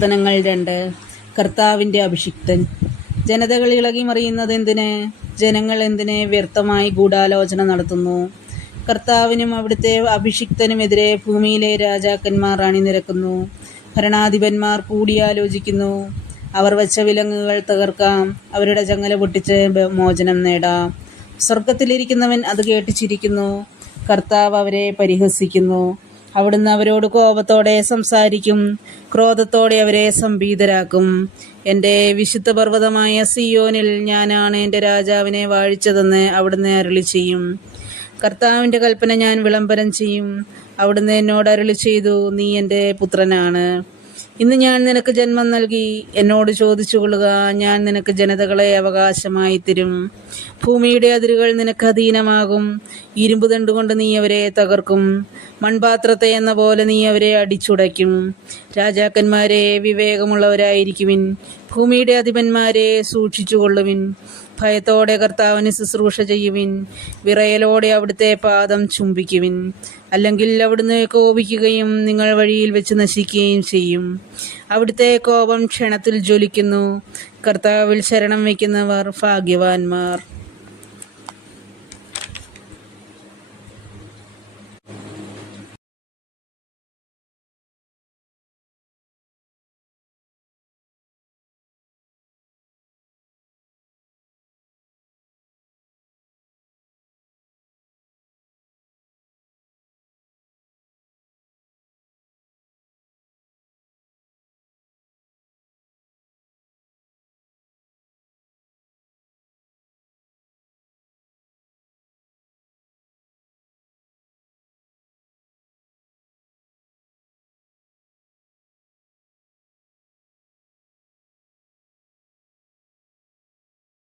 കീർത്തനങ്ങൾ 2. കർത്താവിൻ്റെ അഭിഷിക്തൻ. ജനതകൾ ഇളകി മറിയുന്നത് എന്തിന്? ജനങ്ങൾ എന്തിന് വ്യർത്ഥമായി ഗൂഢാലോചന നടത്തുന്നു? കർത്താവിനും അവിടുത്തെ അഭിഷിക്തനുമെതിരെ ഭൂമിയിലെ രാജാക്കന്മാർ അണിനിരക്കുന്നു. ഭരണാധിപന്മാർ കൂടിയാലോചിക്കുന്നു. അവർ വച്ച വിലങ്ങുകൾ തകർക്കാം, അവരുടെ ചങ്ങല പൊട്ടിച്ച് മോചനം നേടാം. സ്വർഗത്തിലിരിക്കുന്നവൻ അത് കേട്ട് ചിരിക്കുന്നു. കർത്താവ് അവരെ പരിഹസിക്കുന്നു. അവിടുന്ന് അവരോട് കോപത്തോടെ സംസാരിക്കും, ക്രോധത്തോടെ അവരെ സംഭീതരാക്കും. എൻ്റെ വിശുദ്ധ പർവ്വതമായ സിയോനിൽ ഞാനാണ് എൻ്റെ രാജാവിനെ വാഴിച്ചതെന്ന് അവിടുന്ന് അരുളി ചെയ്യും. കർത്താവിൻ്റെ കൽപ്പന ഞാൻ വിളംബരം ചെയ്യും. അവിടുന്ന് എന്നോട് അരുളി ചെയ്തു, നീ എൻ്റെ പുത്രനാണ്. ഇന്ന് ഞാൻ നിനക്ക് ജന്മം നൽകി. എന്നോട് ചോദിച്ചുകൊള്ളുക, ഞാൻ നിനക്ക് ജനതകളെ അവകാശമായി തരും. ഭൂമിയുടെ അതിരുകൾ നിനക്ക് അധീനമാകും. ഇരുമ്പ് തണ്ടുകൊണ്ട് നീ അവരെ തകർക്കും. മൺപാത്രത്തെ എന്ന പോലെ നീ അവരെ അടിച്ചുടയ്ക്കും. രാജാക്കന്മാരെ, വിവേകമുള്ളവരായിരിക്കുവിൻ. ഭൂമിയുടെ അധിപന്മാരെ, സൂക്ഷിച്ചുകൊള്ളുവിൻ. ഭയത്തോടെ കർത്താവിന് ശുശ്രൂഷ ചെയ്യുവിൻ. വിറയലോടെ അവിടുത്തെ പാദം ചുംബിക്കുവിൻ. അല്ലെങ്കിൽ അവിടുന്ന് കോപിക്കുകയും നിങ്ങൾ വഴിയിൽ വെച്ച് നശിക്കുകയും ചെയ്യും. അവിടുത്തെ കോപം ക്ഷണത്തിൽ ജ്വലിക്കുന്നു. കർത്താവിൽ ശരണം വയ്ക്കുന്നവർ ഭാഗ്യവാന്മാർ.